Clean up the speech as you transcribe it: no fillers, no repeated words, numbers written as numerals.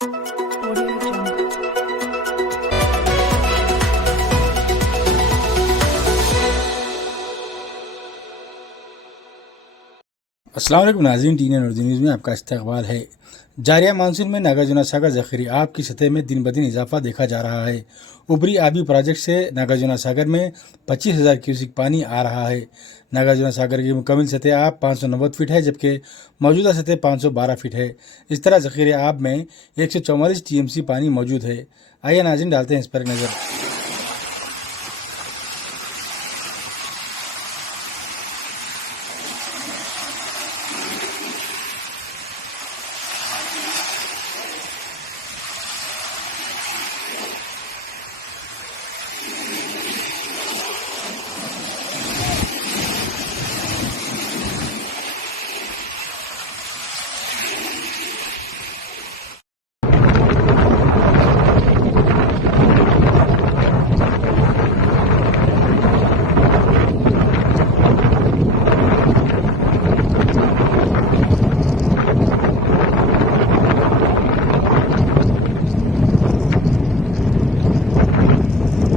Audio Jungle. अस्सलाम वालेकुम नाज़रीन, टीन उर्दू न्यूज़ में आपका इस्तकबाल है। जारिया मानसून में नागार्जुना सागर ज़ख़ीरी आब की सतह में दिन ब दिन इजाफा देखा जा रहा है। ऊपरी आबी प्रोजेक्ट से नागार्जुना सागर में 25,000 क्यूसिक पानी आ रहा है। नागार्जुना सागर की मुकम्मल सतह आब 590 फीट है, जबकि मौजूदा सतह 512 फीट है। इस तरह ज़ख़ीरी आब में 144 टीएमसी पानी मौजूद है। आइए नाज़रीन, डालते हैं इस पर नज़र।